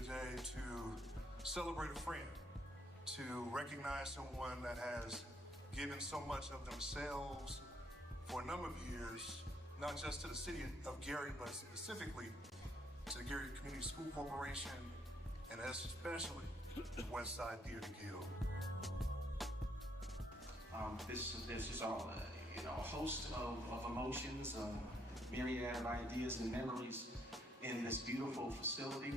today to celebrate a friend, to recognize someone that has given so much of themselves for a number of years, not just to the city of Gary, but specifically to the Gary Community School Corporation, and especially the Westside Theater Guild. There's just a host of emotions, myriad of ideas and memories in this beautiful facility.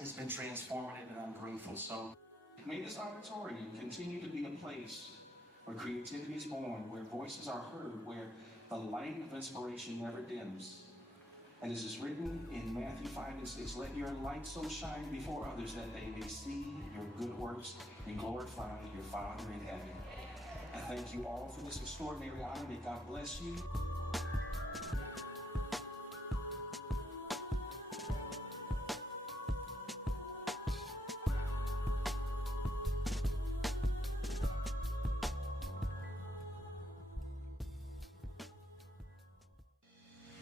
It's been transformative, and I'm grateful. So may this auditorium continue to be a place where creativity is born, where voices are heard, where the light of inspiration never dims. And as is written in Matthew 5:6, let your light so shine before others that they may see your good works and glorify your Father in heaven. I thank you all for this extraordinary honor. May God bless you.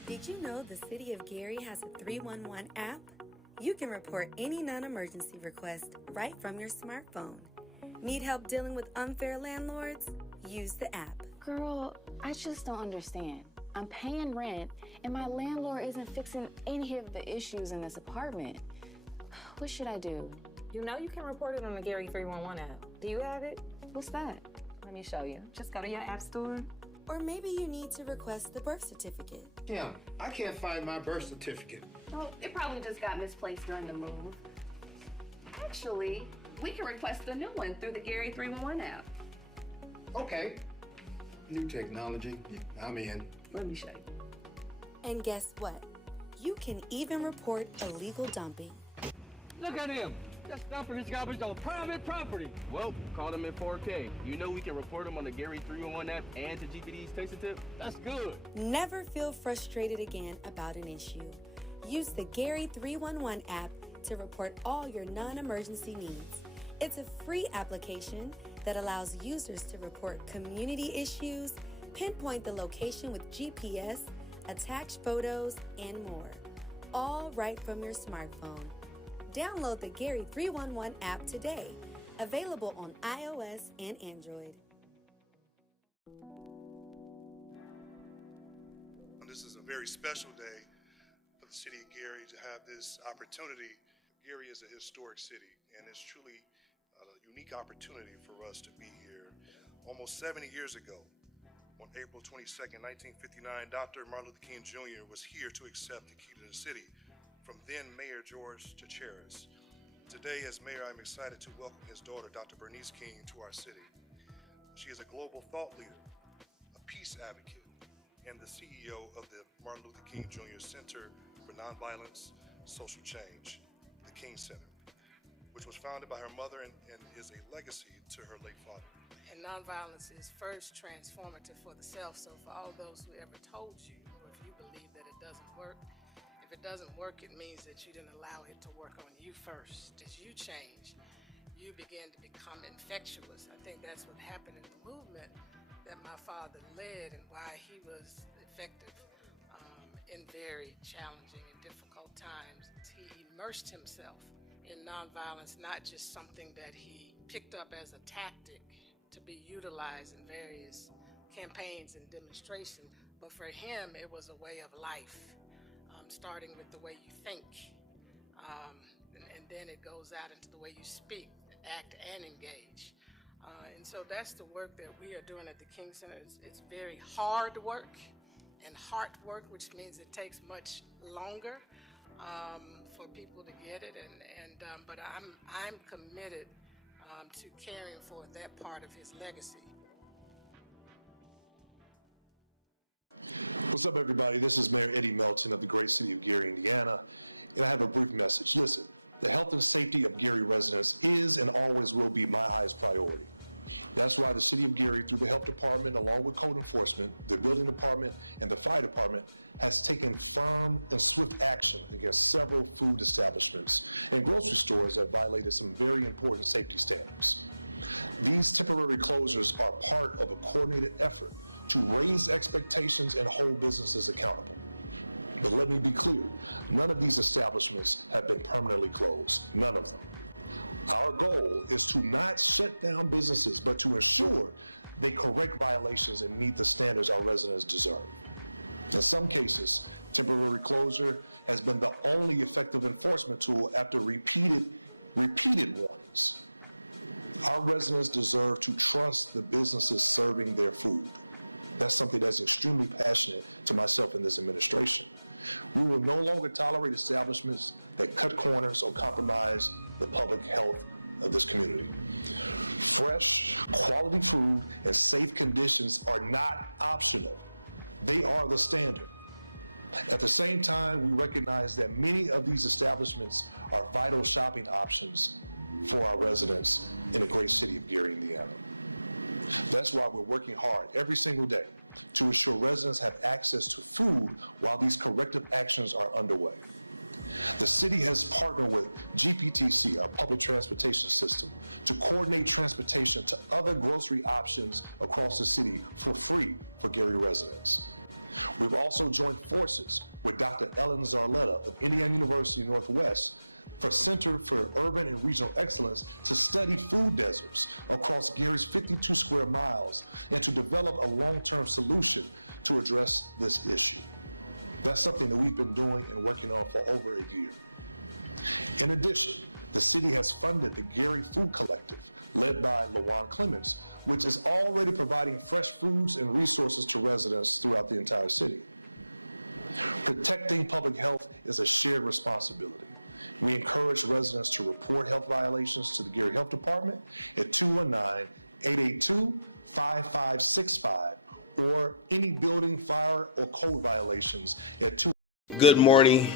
Did you know the City of Gary has a 311 app? You can report any non-emergency request right from your smartphone. Need help dealing with unfair landlords? Use the app. Girl, I just don't understand. I'm paying rent, and my landlord isn't fixing any of the issues in this apartment. What should I do? You know you can report it on the Gary 311 app. Do you have it? What's that? Let me show you. Just go to your app store. Or maybe you need to request the birth certificate. Yeah, I can't find my birth certificate. Oh, it probably just got misplaced during the move. Actually, we can request a new one through the Gary 311 app. Okay. New technology. I'm in. Let me show you. And guess what? You can even report illegal dumping. Look at him! Just dumping his garbage on private property. Well, caught him in 4K. You know we can report him on the Gary 311 app and to GPD's Taste Tip? That's good. Never feel frustrated again about an issue. Use the Gary 311 app to report all your non-emergency needs. It's a free application that allows users to report community issues, pinpoint the location with GPS, attach photos, and more. All right from your smartphone. Download the Gary 311 app today. Available on iOS and Android. This is a very special day for the city of Gary to have this opportunity. Gary is a historic city, and it's truly a unique opportunity for us to be here. Almost 70 years ago, on April 22nd, 1959, Dr. Martin Luther King Jr. was here to accept the key to the city from then Mayor George Chacharis. Today, as mayor, I'm excited to welcome his daughter, Dr. Bernice King, to our city. She is a global thought leader, a peace advocate, and the CEO of the Martin Luther King Jr. Center for Nonviolence Social Change, the King Center, which was founded by her mother and is a legacy to her late father. And nonviolence is first transformative for the self. So for all those who ever told you, or if you believe that it doesn't work, if it doesn't work, it means that you didn't allow it to work on you first. As you change, you begin to become infectious. I think that's what happened in the movement that my father led and why he was effective in very challenging and difficult times. He immersed himself in nonviolence, not just something that he picked up as a tactic to be utilized in various campaigns and demonstrations, but for him it was a way of life. Starting with the way you think, and then it goes out into the way you speak, act, and engage. And so that's the work that we are doing at the King Center. It's very hard work and heart work, which means it takes much longer for people to get it. But I'm committed to carrying forth that part of his legacy. What's up, everybody? This is Mayor Eddie Melton of the great city of Gary, Indiana, and I have a brief message. Listen, the health and safety of Gary residents is and always will be my highest priority. That's why the city of Gary, through the health department, along with code enforcement, the building department, and the fire department, has taken firm and swift action against several food establishments and grocery stores that violated some very important safety standards. These temporary closures are part of a coordinated effort to raise expectations and hold businesses accountable. But let me be clear, none of these establishments have been permanently closed. None of them. Our goal is to not shut down businesses, but to ensure they correct violations and meet the standards our residents deserve. In some cases, temporary closure has been the only effective enforcement tool after repeated warnings. Our residents deserve to trust the businesses serving their food. That's something that's extremely passionate to myself and this administration. We will no longer tolerate establishments that cut corners or compromise the public health of this community. Fresh, quality food and safe conditions are not optional. They are the standard. At the same time, we recognize that many of these establishments are vital shopping options for our residents in the great city of Gary, Indiana. That's why we're working hard every single day to ensure residents have access to food while these corrective actions are underway. The city has partnered with GPTC, our public transportation system, to coordinate transportation to other grocery options across the city for free for Gary residents. We've also joined forces with Dr. Ellen Zarletta of Indiana University Northwest, a Center for Urban and Regional Excellence, to study food deserts across Gary's 52 square miles and to develop a long-term solution to address this issue. That's something that we've been doing and working on for over a year. In addition, the city has funded the Gary Food Collective, led by LaRon Clemens, which is already providing fresh foods and resources to residents throughout the entire city. Protecting public health is a shared responsibility. We encourage residents to report health violations to the Gary Health Department at 219-882-5565 or any building, fire, or code violations at 2. Good morning.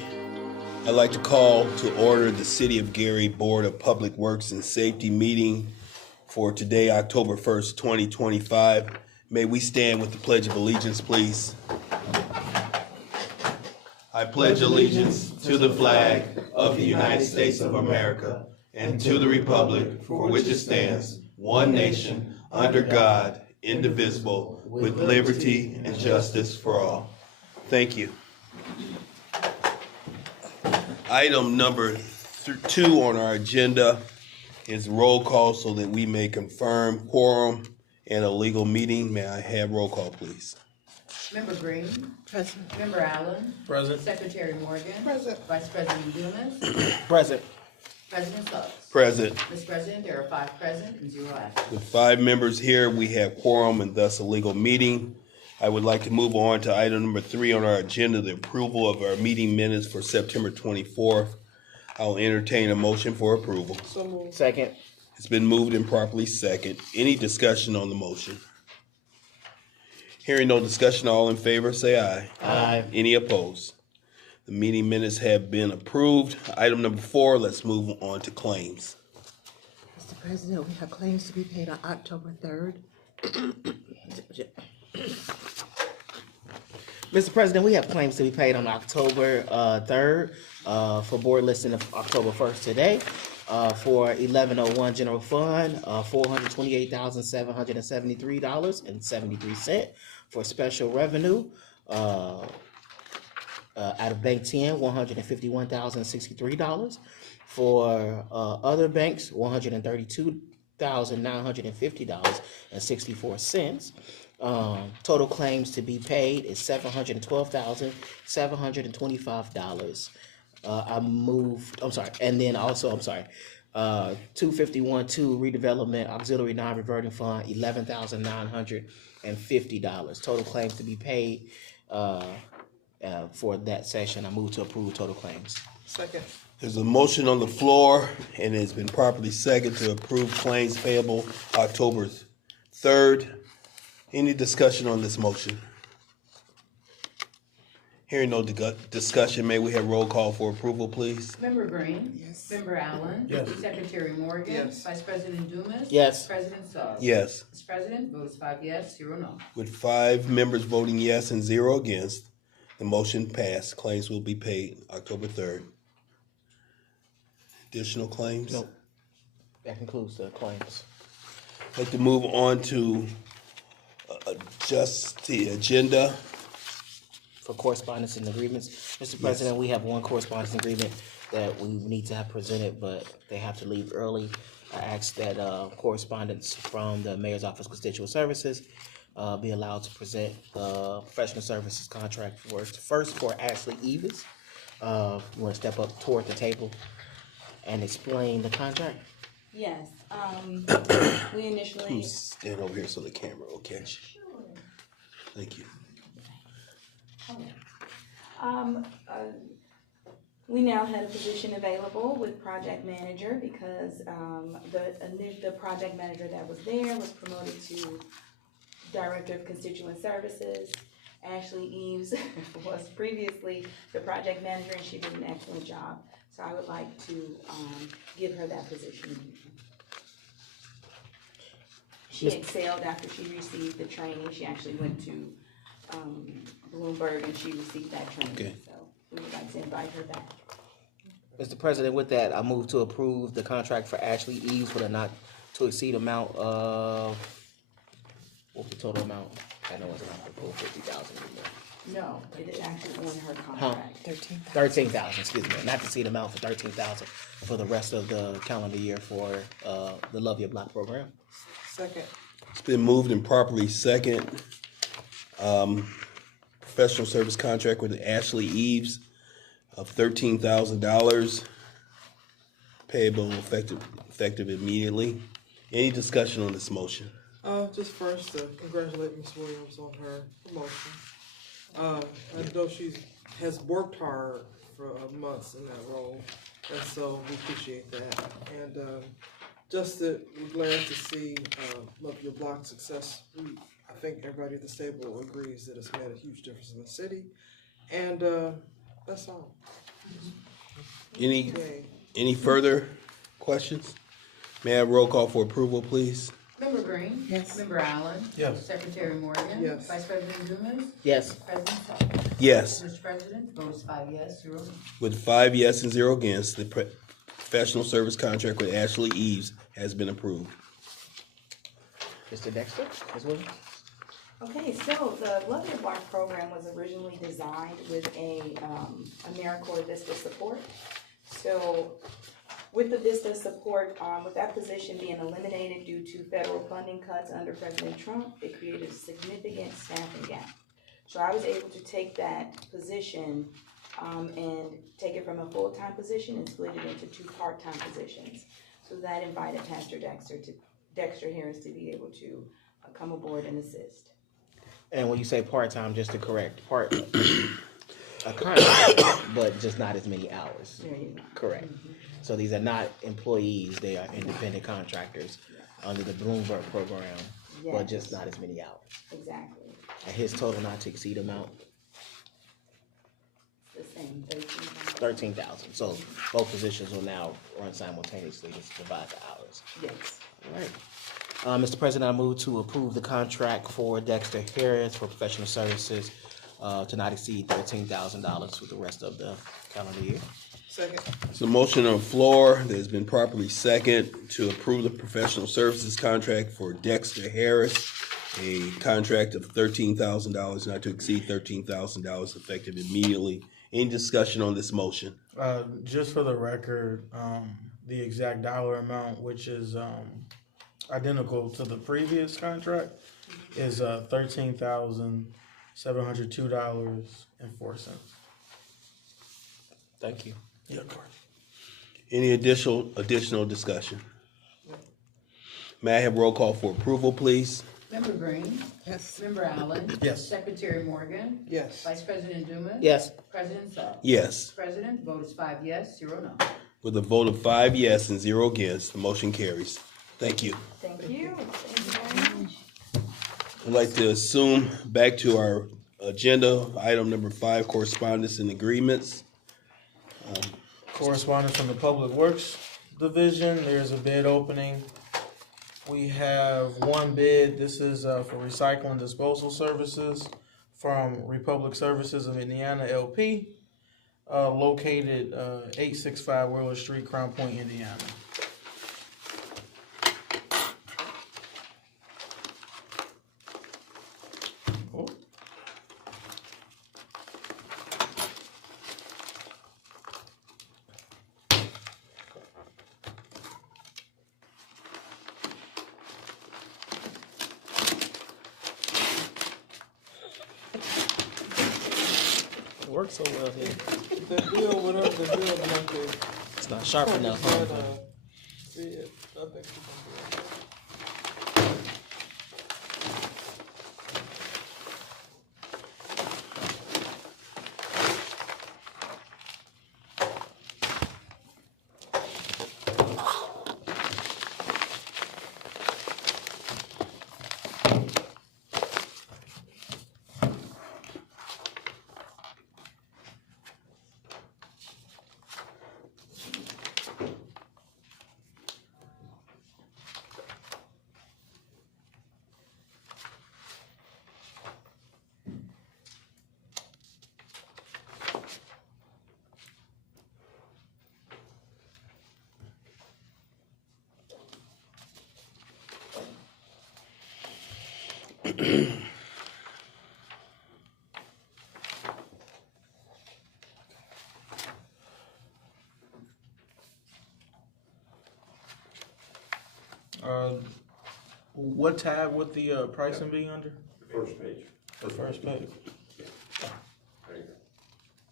I'd like to call to order the City of Gary Board of Public Works and Safety meeting for today, October 1st, 2025. May we stand with the Pledge of Allegiance, please. I pledge allegiance to the flag of the United States of America and to the republic for which it stands, one nation, under God, indivisible, with liberty and justice for all. Thank you. Item number 2 on our agenda is roll call so that we may confirm quorum and a legal meeting. May I have roll call, please? Member Green. Present. Member Allen. Present. Secretary Morgan. Present. Vice President Dumas. Present. President Suggs. Present. Mr. President, there are 5 present and 0 absent. With 5 members here, we have quorum and thus a legal meeting. I would like to move on to item number 3 on our agenda, the approval of our meeting minutes for September 24th. I'll entertain a motion for approval. So moved. Second. It's been moved and properly second. Any discussion on the motion? Hearing no discussion, all in favor, say aye. Aye. Any opposed? The meeting minutes have been approved. Item number 4, let's move on to claims. Mr. President, we have claims to be paid on October 3rd. Mr. President, we have claims to be paid on October 3rd for board listing of October 1st today. For 1101 General Fund, $428,773.73. For special revenue, out of Bank 10, $151,063. For other banks, $132,950.64. Total claims to be paid is $712,725. And then also, 251-2 redevelopment auxiliary non-reverting fund, $11,950. Total claims to be paid for that session. I move to approve total claims. Second. There's a motion on the floor and it's been properly seconded to approve claims payable October 3rd. Any discussion on this motion? Hearing no discussion, may we have roll call for approval, please? Member Green. Yes. Member Allen. Yes. Secretary Morgan. Yes. Vice President Dumas. Yes. President Suggs. Yes. Mr. President, votes 5 yes, 0 no. With 5 members voting yes and 0 against, the motion passed. Claims will be paid October 3rd. Additional claims? Nope. That concludes the claims. I'd like to move on to adjust the agenda. for correspondence and agreements. Mr. President, we have one correspondence agreement that we need to have presented, but they have to leave early. I ask that correspondence from the Mayor's Office of Constituent Services be allowed to present professional services contract first for Ashley Eves. You want to step up toward the table and explain the contract? Yes, we initially. Stand over here so the camera will catch. Thank you. We now had a position available with project manager because the project manager that was there was promoted to director of constituent services. Ashley Eves was previously the project manager and she did an excellent job. So I would like to give her that position. She excelled after she received the training. She actually went to Bloomberg and she received that training. Okay. So we would like to invite her back. Mr. President, with that, I move to approve the contract for Ashley Eves with a not to exceed amount of, what's the total amount? I know it's not the full 50,000 anymore. No, it is actually on her contract. 13,000, excuse me, not to exceed amount for 13,000 for the rest of the calendar year for the Love Your Block program. Second. It's been moved and properly second. Professional service contract with Ashley Eves of $13,000, payable effective immediately. Any discussion on this motion? Just first to congratulate Ms. Williams on her promotion. I know she has worked hard for months in that role, and so we appreciate that. And just that we're glad to see Love Your Block success. I think everybody at this table agrees that it's made a huge difference in the city, and that's all. Any further questions? May I have roll call for approval, please? Member Green? Yes. Member Allen? Yes. Secretary Morgan? Yes. Vice President Dumas? Yes. President Sutton? Yes. Mr. President, vote is 5 yes, 0 no. With 5 yes and 0 against, the professional service contract with Ashley Eves has been approved. Mr. Dexter, Ms. Williams? Okay, so the Love Your Block program was originally designed with a AmeriCorps Vista support. So with the Vista support, with that position being eliminated due to federal funding cuts under President Trump, it created a significant staffing gap. So I was able to take that position and take it from a full-time position and split it into 2 part-time positions. So that invited Pastor Dexter Harris to be able to come aboard and assist. And when you say part-time, just to correct, a contract, but just not as many hours. There you go. Correct. So these are not employees, they are independent contractors under the Bloomberg program, but just not as many hours. Exactly. And his total not to exceed amount? The same, 13,000. 13,000. So both positions will now run simultaneously to provide the hours. Yes. All right. Mr. President, I move to approve the contract for Dexter Harris for professional services to not exceed $13,000 for the rest of the calendar year. Second. There's a motion on the floor that has been properly second to approve the professional services contract for Dexter Harris, a contract of $13,000, not to exceed $13,000, effective immediately. Any discussion on this motion? Just for the record, the exact dollar amount, which is identical to the previous contract, is $13,702.04. Thank you. Yeah, any additional discussion? May I have roll call for approval, please? Member Green? Yes. Member Allen? Yes. Secretary Morgan? Yes. Vice President Dumas? Yes. President Sutton? Yes. President, vote is 5 yes, 0 no. With a vote of 5 yes and 0 against, the motion carries. Thank you. Thank you. Thank you very much. I'd like to assume back to our agenda, item number 5, correspondence and agreements. Correspondence from the Public Works Division. There's a bid opening. We have one bid. This is for recycling disposal services from Republic Services of Indiana, LP, located 865 Wheeler Street, Crown Point, Indiana. work so well here. The bill, whatever the bill method. It's not sharp enough. Huh? See it. I think you can do it. What tab would the pricing be under? First page. First page.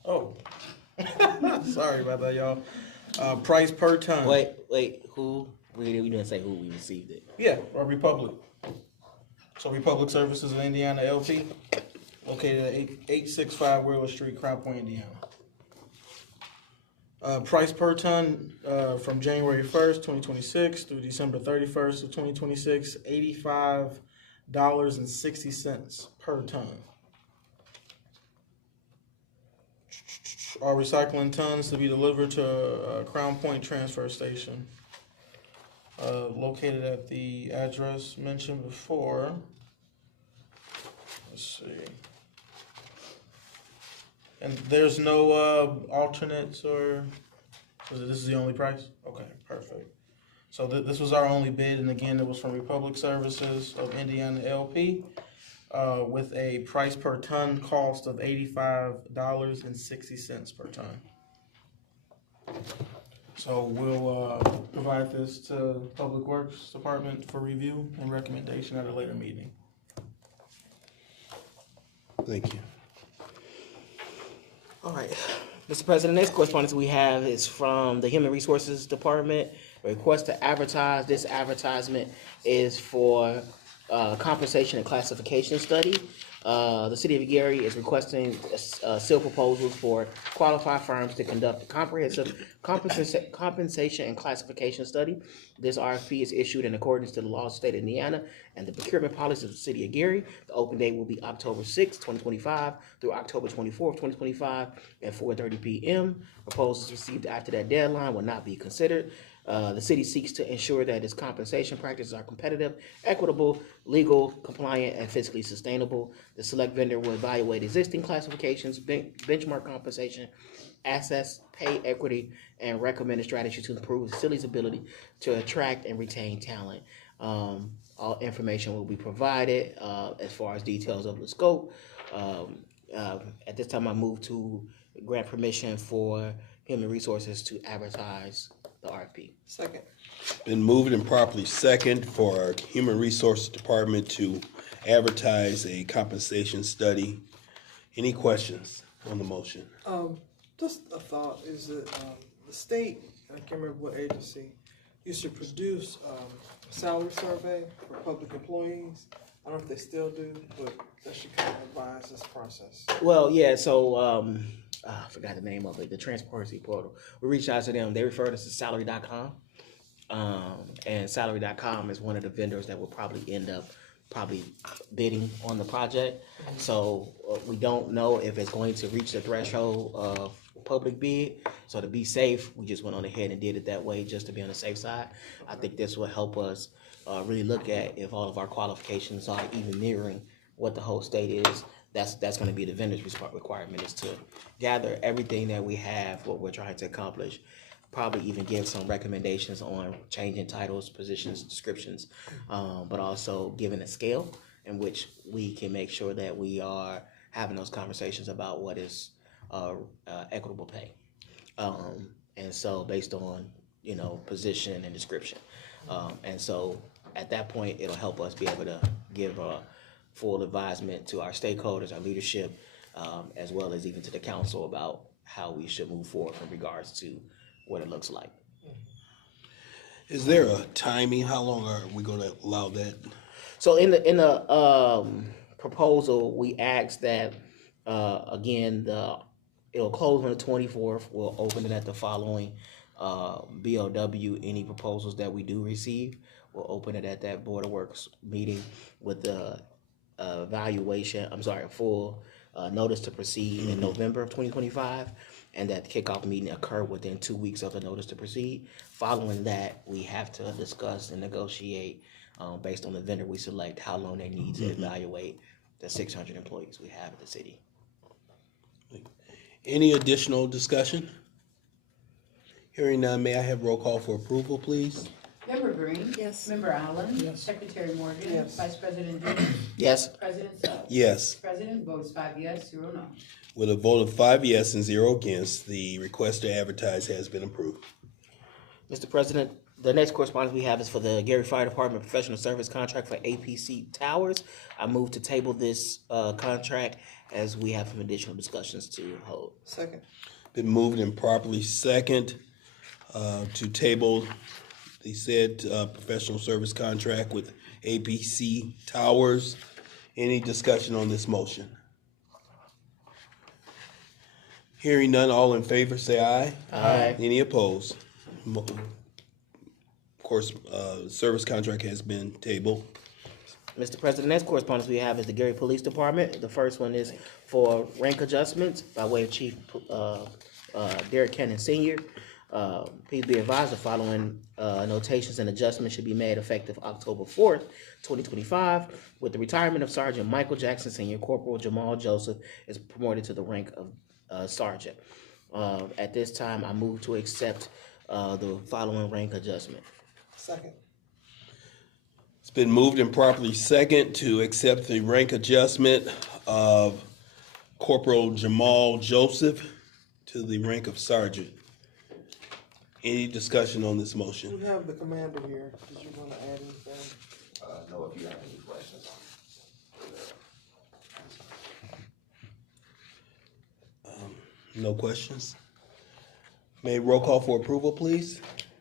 Oh, sorry about that, y'all. Price per ton. Wait, who? We didn't say who we received it. Yeah, Republic. So Republic Services of Indiana LP, located at 865 Wheeler Street, Crown Point, Indiana. Price per ton from January 1st, 2026 through December 31st of 2026, $85.60 per ton. Our recycling tons to be delivered to Crown Point Transfer Station, located at the address mentioned before. Let's see. And there's no alternates, or this is the only price? Okay, perfect. So this was our only bid, and again, it was from Republic Services of Indiana LP, with a price per ton cost of $85.60 per ton. So we'll provide this to Public Works Department for review and recommendation at a later meeting. Thank you. All right, Mr. President, next correspondence we have is from the Human Resources Department. A request to advertise. This advertisement is for compensation and classification study. The City of Gary is requesting seal proposals for qualified firms to conduct a comprehensive compensation and classification study. This RFP is issued in accordance to the laws of the state of Indiana and the procurement policy of the City of Gary. The open date will be October 6, 2025 through October 24, 2025 at 4:30 p.m. Proposals received after that deadline will not be considered. The city seeks to ensure that its compensation practices are competitive, equitable, legal, compliant, and fiscally sustainable. The select vendor will evaluate existing classifications, benchmark compensation, assess pay equity, and recommend a strategy to improve the city's ability to attract and retain talent. All information will be provided as far as details of the scope. At this time, I move to grant permission for Human Resources to advertise the RFP. Second. Been moved and properly second for our Human Resources Department to advertise a compensation study. Any questions on the motion? Just a thought is that the state, I can't remember what agency, used to produce a salary survey for public employees. I don't know if they still do, but that should kind of advise this process. Well, yeah, so I forgot the name of it, the Transparency Portal. We reached out to them. They referred us to Salary.com. And Salary.com is one of the vendors that will probably end up bidding on the project. So we don't know if it's going to reach the threshold of public bid. So to be safe, we just went on ahead and did it that way just to be on the safe side. I think this will help us really look at if all of our qualifications are even mirroring what the whole state is. That's going to be the vendor's requirement, is to gather everything that we have, what we're trying to accomplish, probably even give some recommendations on changing titles, positions, descriptions, but also giving a scale in which we can make sure that we are having those conversations about what is equitable pay. And so based on, position and description. And so at that point, it'll help us be able to give full advisement to our stakeholders, our leadership, as well as even to the council about how we should move forward in regards to what it looks like. Is there a timing? How long are we going to allow that? So in the proposal, we asked that again it'll close on the 24th. We'll open it at the following BOW. Any proposals that we do receive, we'll open it at that Board of Works meeting with the full notice to proceed in November of 2025, and that kickoff meeting occur within 2 weeks of the notice to proceed. Following that, we have to discuss and negotiate based on the vendor we select how long they need to evaluate the 600 employees we have at the city. Any additional discussion? Hearing none, may I have roll call for approval, please? Member Green? Yes. Member Allen? Yes. Secretary Morgan? Yes. Vice President Dumas? Yes. President Suggs? Yes. President votes 5 yes, 0 no. With a vote of 5 yes and 0 against, the request to advertise has been approved. Mr. President, the next correspondence we have is for the Gary Fire Department Professional Service Contract for APC Towers. I move to table this contract as we have some additional discussions to hold. Second. Been moved and properly second to table the said professional service contract with APC Towers. Any discussion on this motion? Hearing none, all in favor say aye. Aye. Any opposed? Of course, service contract has been tabled. Mr. President, the next correspondence we have is the Gary Police Department. The first one is for rank adjustments by way of Chief Derek Cannon Sr. Please be advised the following notations and adjustments should be made effective October 4th, 2025. With the retirement of Sergeant Michael Jackson Sr., Corporal Jamal Joseph is promoted to the rank of Sergeant. At this time, I move to accept the following rank adjustment. Second. It's been moved and properly second to accept the rank adjustment of Corporal Jamal Joseph to the rank of Sergeant. Any discussion on this motion? We have the commander here. Did you want to add anything? No, if you have any questions. No questions? May roll call for approval, please?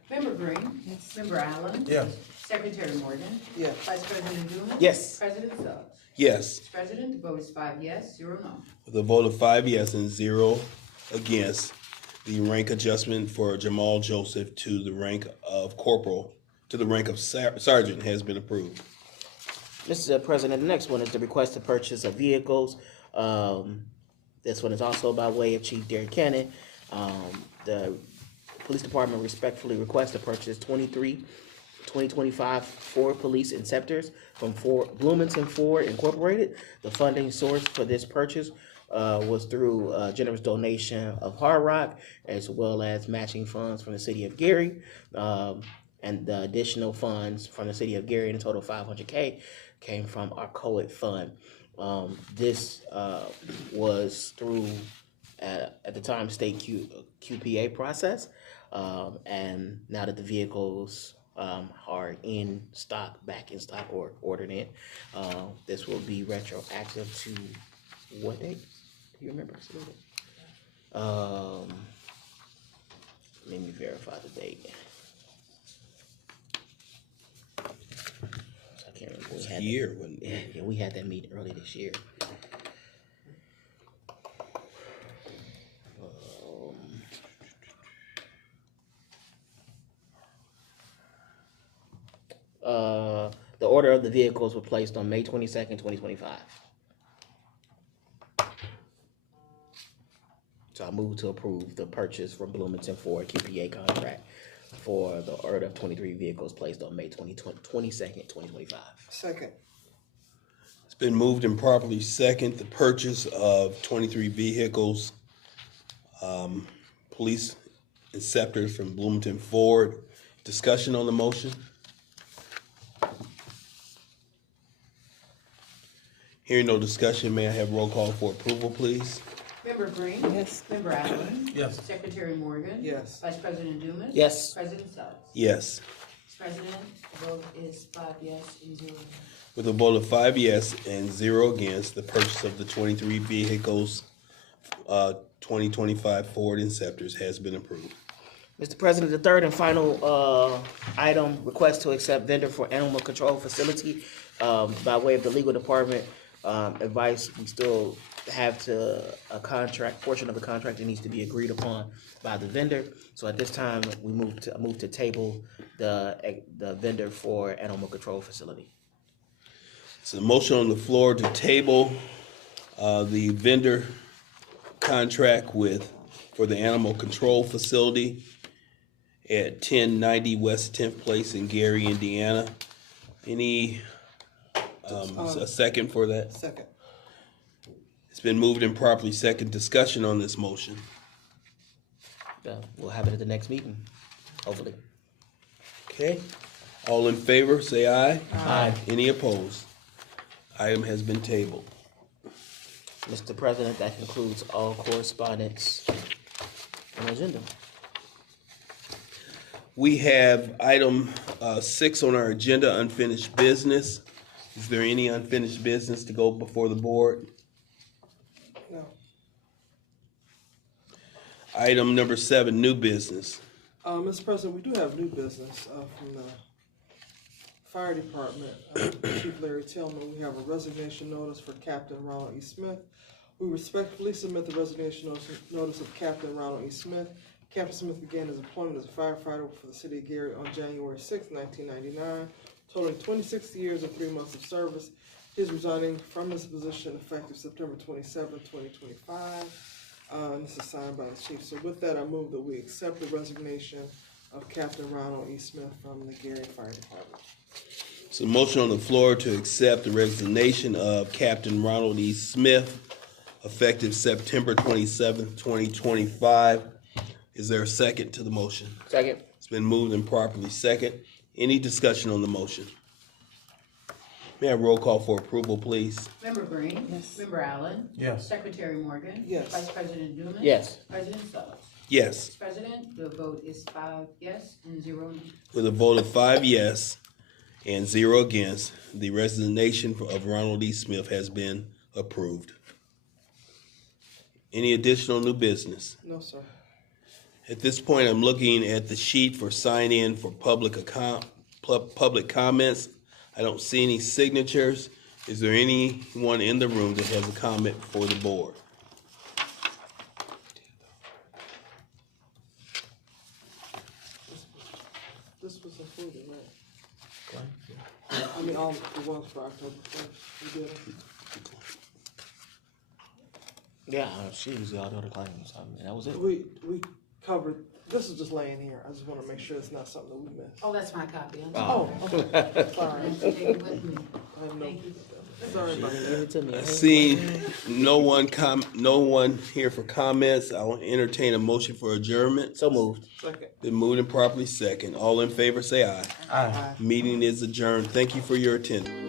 Member Green? Yes. Member Allen? Yes. Secretary Morgan? Yes. Vice President Dumas? Yes. President Suggs? Yes. President, the vote is 5 yes, 0 no. With a vote of 5 yes and 0 against, the rank adjustment for Jamal Joseph to the rank of corporal, to the rank of sergeant has been approved. Mr. President, the next one is the request to purchase of vehicles. This one is also by way of Chief Derek Cannon. The Police Department respectfully requests to purchase 2025 Ford Police Interceptors from Bloomington Ford Incorporated. The funding source for this purchase was through a generous donation of Hard Rock, as well as matching funds from the city of Gary, and the additional funds from the city of Gary, in a total of $500K, came from our COED fund. This was through, at the time, state QPA process, and now that the vehicles are in stock, back in stock, or ordered in, this will be retroactive to what date? Do you remember? Let me verify the date. I can't remember. It was a year, wasn't it? Yeah, we had that meeting early this year. The order of the vehicles were placed on May 22nd, 2025. So I move to approve the purchase from Bloomington Ford QPA contract for the order of 23 vehicles placed on May 22nd, 2025. Second. It's been moved and properly second the purchase of 23 vehicles, police interceptors from Bloomington Ford. Discussion on the motion? Hearing no discussion, may I have roll call for approval, please? Member Green? Yes. Member Allen? Yes. Secretary Morgan? Yes. Vice President Dumas? Yes. President Suggs? Yes. President, Vote is 5 yes and 0 no. With a vote of 5 yes and 0 against, the purchase of the 23 vehicles, 2025 Ford Interceptors has been approved. Mr. President, the third and final item, request to accept vendor for animal control facility. By way of the legal department advice, we still have a contract, portion of the contract that needs to be agreed upon by the vendor. So at this time, we move to table the vendor for animal control facility. So the motion on the floor to table the vendor contract for the animal control facility at 1090 West 10th Place in Gary, Indiana. Any a second for that? Second. It's been moved and properly second. Discussion on this motion. We'll have it at the next meeting, hopefully. Okay. All in favor, say aye. Aye. Any opposed? Item has been tabled. Mr. President, that concludes all correspondence on the agenda. We have item 6 on our agenda, unfinished business. Is there any unfinished business to go before the board? No. Item number 7, new business. Mr. President, we do have new business from the fire department. Chief Larry Tillman, we have a resignation notice for Captain Ronald E. Smith. We respectfully submit the resignation notice of Captain Ronald E. Smith. Captain Smith began his employment as a firefighter for the city of Gary on January 6, 1999, totaling 26 years and 3 months of service. He is resigning from his position effective September 27, 2025. And this is signed by the chief. So with that, I move that we accept the resignation of Captain Ronald E. Smith from the Gary Fire Department. So motion on the floor to accept the resignation of Captain Ronald E. Smith effective September 27, 2025. Is there a second to the motion? Second. It's been moved and properly second. Any discussion on the motion? May I have roll call for approval, please? Member Green? Yes. Member Allen? Yes. Secretary Morgan? Yes. Vice President Newman? Yes. President Sellers? Yes. Mr. President, the vote is 5 yes and 0 no. With a vote of 5 yes and 0 against, the resignation of Ronald E. Smith has been approved. Any additional new business? No, sir. At this point, I'm looking at the sheet for sign-in for public comments. I don't see any signatures. Is there anyone in the room that has a comment for the board? This was included, right? I mean, all the ones for October 1st. We did it. Yeah, she was the auto claims. I mean, that was it. We covered, this is just laying here. I just want to make sure it's not something that we missed. Oh, that's my copy. I'm Oh, sorry. okay. Sorry. Take it with me. I have no, Thank you. sorry about Give that. it to me. I see no one here for comments. I will entertain a motion for adjournment. So moved. Second. Been moved and properly second. All in favor, say aye. Aye. Meeting is adjourned. Thank you for your attendance.